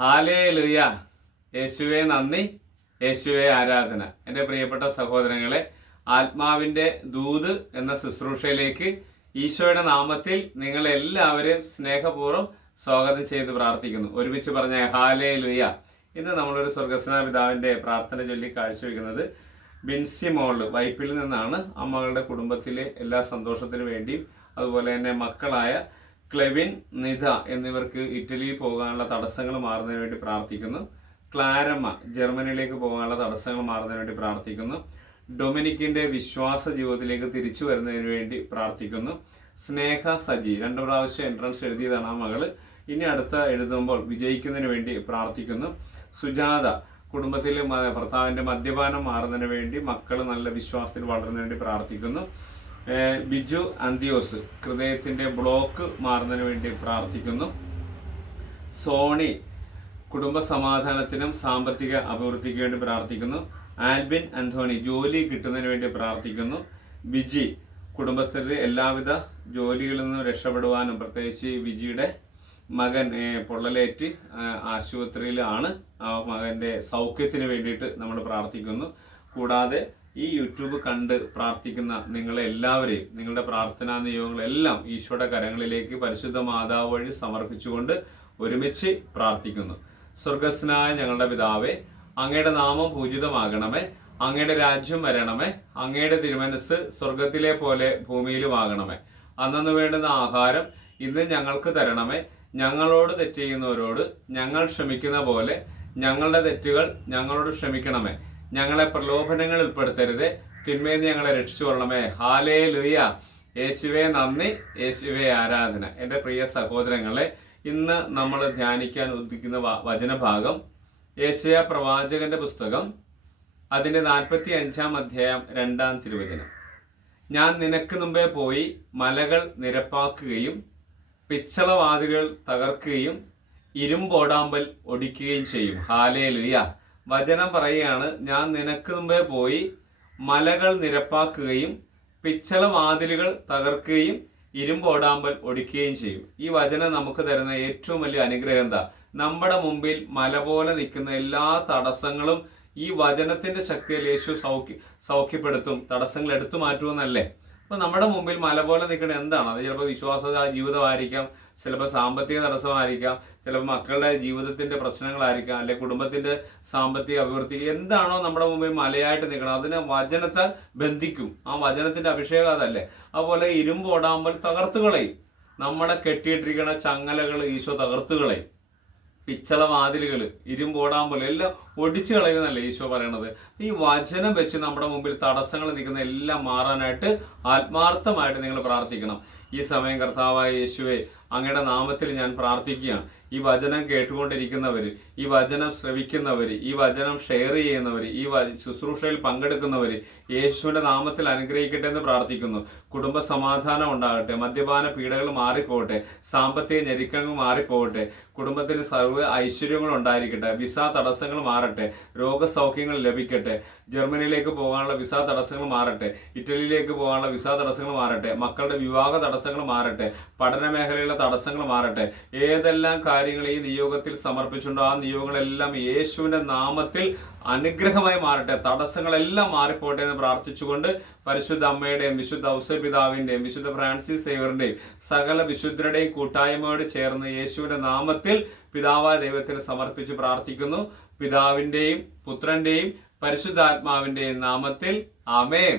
ഹാലേ ലുയ യേശുവെ നന്ദി. യേശുവെ ആരാധന. എന്റെ പ്രിയപ്പെട്ട സഹോദരങ്ങളെ ആത്മാവിന്റെ ദൂത് എന്ന ശുശ്രൂഷയിലേക്ക് ഈശോയുടെ നാമത്തിൽ നിങ്ങളെല്ലാവരും സ്നേഹപൂർവം സ്വാഗതം ചെയ്ത് പ്രാർത്ഥിക്കുന്നു. ഒരുമിച്ച് പറഞ്ഞ ഹാലേ ലുയ ഇന്ന് നമ്മളൊരു സ്വർഗസ്നാ പിതാവിന്റെ പ്രാർത്ഥന ചൊല്ലി കാഴ്ചവെക്കുന്നത് ബിൻസി മോൾ വൈപ്പിൽ നിന്നാണ്. അമ്മകളുടെ കുടുംബത്തിലെ എല്ലാ സന്തോഷത്തിനു വേണ്ടിയും അതുപോലെ തന്നെ മക്കളായ ക്ലെവിൻ നിധ എന്നിവർക്ക് ഇറ്റലിയിൽ പോകാനുള്ള തടസ്സങ്ങൾ മാറുന്നതിന് വേണ്ടി പ്രാർത്ഥിക്കുന്നു. ക്ലാരമ്മ ജർമ്മനിയിലേക്ക് പോകാനുള്ള തടസ്സങ്ങൾ മാറുന്നതിന് വേണ്ടി പ്രാർത്ഥിക്കുന്നു. ഡൊമിനിക്കിന്റെ വിശ്വാസ ജീവിതത്തിലേക്ക് തിരിച്ചു വരുന്നതിന് വേണ്ടി പ്രാർത്ഥിക്കുന്നു. സ്നേഹ സജി രണ്ടു പ്രാവശ്യം എൻട്രൻസ് എഴുതിയതാണ് ആ മകൾ. ഇനി അടുത്ത എഴുതുമ്പോൾ വിജയിക്കുന്നതിന് വേണ്ടി പ്രാർത്ഥിക്കുന്നു. സുജാത കുടുംബത്തിലെ ഭർത്താവിന്റെ മദ്യപാനം മാറുന്നതിന് വേണ്ടി മക്കൾ നല്ല വിശ്വാസത്തിൽ വളരുന്നതിന് വേണ്ടി പ്രാർത്ഥിക്കുന്നു. ബിജു അന്തിയോസ് ഹൃദയത്തിന്റെ ബ്ലോക്ക് മാറുന്നതിന് വേണ്ടി പ്രാർത്ഥിക്കുന്നു. സോണി കുടുംബ സമാധാനത്തിനും സാമ്പത്തിക അഭിവൃദ്ധിക്ക് വേണ്ടി പ്രാർത്ഥിക്കുന്നു. ആൽബിൻ അന്തോണി ജോലി കിട്ടുന്നതിന് വേണ്ടി പ്രാർത്ഥിക്കുന്നു. ബിജി കുടുംബസ്ഥരുടെ എല്ലാവിധ ജോലികളിൽ നിന്നും രക്ഷപ്പെടുവാനും പ്രത്യേകിച്ച് വിജിയുടെ മകൻ പൊള്ളലേറ്റ് ആശുപത്രിയിലാണ് ആ മകന്റെ സൗഖ്യത്തിന് വേണ്ടിയിട്ട് നമ്മൾ പ്രാർത്ഥിക്കുന്നു. കൂടാതെ ഈ യൂട്യൂബ് കണ്ട് പ്രാർത്ഥിക്കുന്ന നിങ്ങളെ എല്ലാവരെയും നിങ്ങളുടെ പ്രാർത്ഥനാ നിയോഗങ്ങളെല്ലാം ഈശോയുടെ കരങ്ങളിലേക്ക് പരിശുദ്ധ മാതാവ് വഴി സമർപ്പിച്ചുകൊണ്ട് ഒരുമിച്ച് പ്രാർത്ഥിക്കുന്നു. സ്വർഗസ്നായ ഞങ്ങളുടെ പിതാവേ അങ്ങയുടെ നാമം പൂജിതമാകണമേ അങ്ങയുടെ രാജ്യം വരണമേ അങ്ങയുടെ തിരുമനസ് സ്വർഗത്തിലെ പോലെ ഭൂമിയിലുമാകണമേ. അന്നു വേണ്ടുന്ന ആഹാരം ഇന്ന് ഞങ്ങൾക്ക് തരണമേ. ഞങ്ങളോട് തെറ്റ് ചെയ്യുന്നവരോട് ഞങ്ങൾ ക്ഷമിക്കുന്ന പോലെ ഞങ്ങളുടെ തെറ്റുകൾ ഞങ്ങളോട് ക്ഷമിക്കണമേ. ഞങ്ങളെ പ്രലോഭനങ്ങളിൽ ഉൾപ്പെടുത്തരുത് തിന്മയിൽ ഞങ്ങളെ രക്ഷിച്ചുകൊള്ളണമേ. ഹാലേ ലുയ യേശുവേ നന്ദി. യേശുവേ ആരാധന. എന്റെ പ്രിയ സഹോദരങ്ങളെ ഇന്ന് നമ്മൾ ധ്യാനിക്കാൻ ഉദ്ദിക്കുന്ന വചനഭാഗം യേശയ പ്രവാചകന്റെ പുസ്തകം അതിന്റെ നാൽപ്പത്തി അഞ്ചാം അധ്യായം രണ്ടാം തിരുവചനം. ഞാൻ നിനക്ക് മുമ്പേ പോയി മലകൾ നിരപ്പാക്കുകയും പിച്ചളവാതിലുകൾ തകർക്കുകയും ഇരുമ്പോടാമ്പൽ ഒടിക്കുകയും ചെയ്യും. ഹാലേ ലുയ വചനം പറയുകയാണ് ഞാൻ നിനക്ക് മുമ്പേ പോയി മലകൾ നിരപ്പാക്കുകയും പിച്ചള വാതിലുകൾ തകർക്കുകയും ഇരുമ്പോടാമ്പൽ ഒടിക്കുകയും ചെയ്യും. ഈ വചനം നമുക്ക് തരുന്ന ഏറ്റവും വലിയ അനുഗ്രഹം എന്താ? നമ്മുടെ മുമ്പിൽ മല പോലെ നിൽക്കുന്ന എല്ലാ തടസ്സങ്ങളും ഈ വചനത്തിന്റെ ശക്തിയിൽ യേശു സൗഖ്യ സൗഖ്യപ്പെടുത്തും തടസ്സങ്ങൾ എടുത്തു മാറ്റുമെന്നല്ലേ? അപ്പൊ നമ്മുടെ മുമ്പിൽ മല പോലെ നിൽക്കുന്ന എന്താണ്? അത് ചിലപ്പോൾ വിശ്വാസ ജീവിതമായിരിക്കാം ചിലപ്പോൾ സാമ്പത്തിക തടസ്സമായിരിക്കാം ചിലപ്പോൾ മക്കളുടെ ജീവിതത്തിന്റെ പ്രശ്നങ്ങളായിരിക്കാം അല്ലെ കുടുംബത്തിന്റെ സാമ്പത്തിക അഭിവൃദ്ധി. എന്താണോ നമ്മുടെ മുമ്പിൽ മലയായിട്ട് നിൽക്കണം അതിനെ വചനത്താൽ ബന്ധിക്കും. ആ വചനത്തിന്റെ അഭിഷേകം അതല്ലേ? അതുപോലെ ഇരുമ്പ് ഓടാമ്പൽ തകർത്തുകളെയും നമ്മളെ കെട്ടിയിട്ടിരിക്കുന്ന ചങ്ങലകൾ ഈശോ തകർത്തുകളയും പിച്ചള വാതിലുകൾ ഇരുമ്പോടാമ്പൽ എല്ലാം ഒടിച്ചു കളയുന്നല്ലേ ഈശോ പറയണത്. ഈ വചനം വെച്ച് നമ്മുടെ മുമ്പിൽ തടസ്സങ്ങൾ നിൽക്കുന്ന എല്ലാം മാറാനായിട്ട് ആത്മാർത്ഥമായിട്ട് നിങ്ങൾ പ്രാർത്ഥിക്കണം. ഈ സമയം കർത്താവായ യേശുവെ അങ്ങയുടെ നാമത്തിൽ ഞാൻ പ്രാർത്ഥിക്കുകയാണ്. ഈ വചനം കേട്ടുകൊണ്ടിരിക്കുന്നവർ ഈ വചനം ശ്രവിക്കുന്നവർ ഈ വചനം ഷെയർ ചെയ്യുന്നവർ ഈ ശുശ്രൂഷയിൽ പങ്കെടുക്കുന്നവർ യേശുവിന്റെ നാമത്തിൽ അനുഗ്രഹിക്കട്ടെ എന്ന് പ്രാർത്ഥിക്കുന്നു. കുടുംബ സമാധാനം ഉണ്ടാകട്ടെ മദ്യപാന പീഡകൾ മാറിപ്പോകട്ടെ സാമ്പത്തിക ഞെരുക്കങ്ങൾ മാറിപ്പോകട്ടെ കുടുംബത്തിന് സർവ ഐശ്വര്യങ്ങൾ ഉണ്ടായിരിക്കട്ടെ വിസ തടസ്സങ്ങൾ മാറട്ടെ രോഗസൗഖ്യങ്ങൾ ലഭിക്കട്ടെ ജർമ്മനിയിലേക്ക് പോകാനുള്ള വിസ തടസ്സങ്ങൾ മാറട്ടെ ഇറ്റലിയിലേക്ക് പോകാനുള്ള വിസ തടസ്സങ്ങൾ മാറട്ടെ മക്കളുടെ വിവാഹ തടസ്സങ്ങൾ മാറട്ടെ പഠന മേഖലയിലെ തടസ്സങ്ങൾ മാറട്ടെ. ഏതെല്ലാം കാര്യങ്ങൾ ഈ നിയോഗത്തിൽ സമർപ്പിച്ചിട്ടുണ്ടോ ആ നിയോഗങ്ങളെല്ലാം യേശുവിന്റെ നാമത്തിൽ അനുഗ്രഹമായി മാറട്ടെ. തടസ്സങ്ങളെല്ലാം മാറിപ്പോട്ടെ എന്ന് പ്രാർത്ഥിച്ചുകൊണ്ട് പരിശുദ്ധ അമ്മയുടെയും വിശുദ്ധ ഔസപിതാവിന്റെയും വിശുദ്ധ ഫ്രാൻസിസ് സേവറിന്റെയും സകല വിശുദ്ധരുടെയും കൂട്ടായ്മയോട് ചേർന്ന് യേശുവിന്റെ നാമത്തിൽ പിതാവായ ദൈവത്തിന് സമർപ്പിച്ച് പ്രാർത്ഥിക്കുന്നു. പിതാവിന്റെയും പുത്രന്റെയും പരിശുദ്ധാത്മാവിന്റെയും നാമത്തിൽ. ആമേൻ.